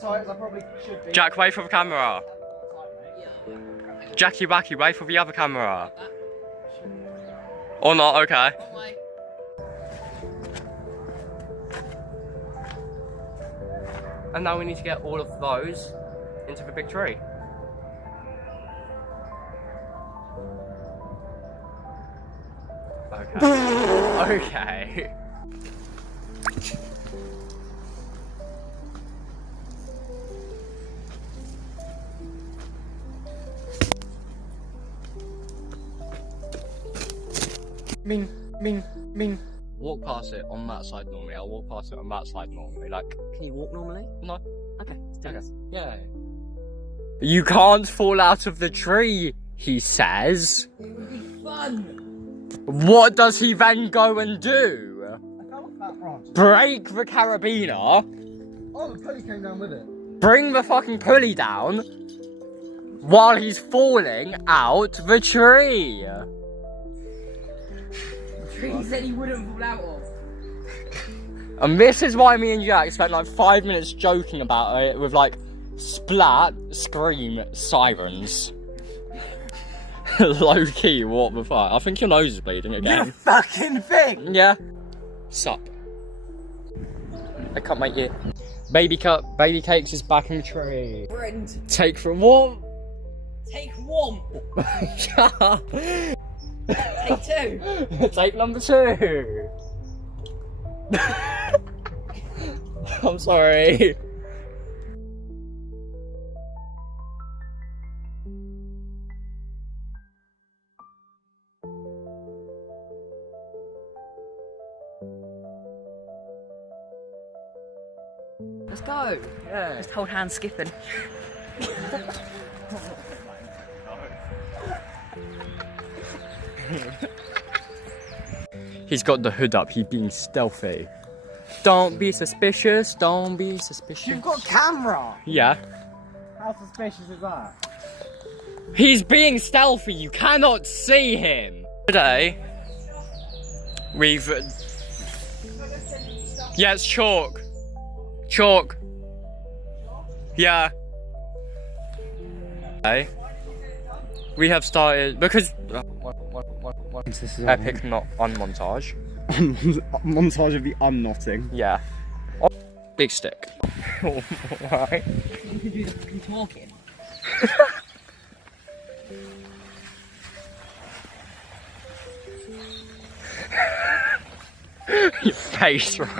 Tight as I probably should be. Jack, wait for the camera. Jackie Wacky, wait for the other camera. Or not, okay. And now we need to get all of those into the big tree. Okay. Okay. Ming. Walk past it on that side normally. I'll walk past it on that side normally. Like, Can you walk normally? no. Okay, let's do this. Yeah. You can't fall out of the tree, he says. It would be fun! What does he then go and do? I fell off that branch. Break the carabiner, Oh, the pulley came down with it. bring the fucking pulley down, while he's falling out the tree. He said he wouldn't fall out of. And this is why me and Jack spent like 5 minutes joking about it with like splat, scream, sirens. Low key, what the fuck? I think your nose is bleeding again. You fucking thing! Yeah. Sup. I can't make it. Baby cakes is back in the tree. Friend, Take for what? take one. Take two. Take number 2. I'm sorry. Let's go. Yeah. Just hold hands skipping. He's got the hood up, he's being stealthy. Don't be suspicious, don't be suspicious. You've got camera! Yeah. How suspicious is that? He's being stealthy, you cannot see him. Today, we've... Yeah, it's chalk. Chalk. Yeah. Okay. We have started, because... This is Epic not unmontage. montage of the unknotting. Yeah. Big stick. Alright. You could do the fucking talking. Your face, right?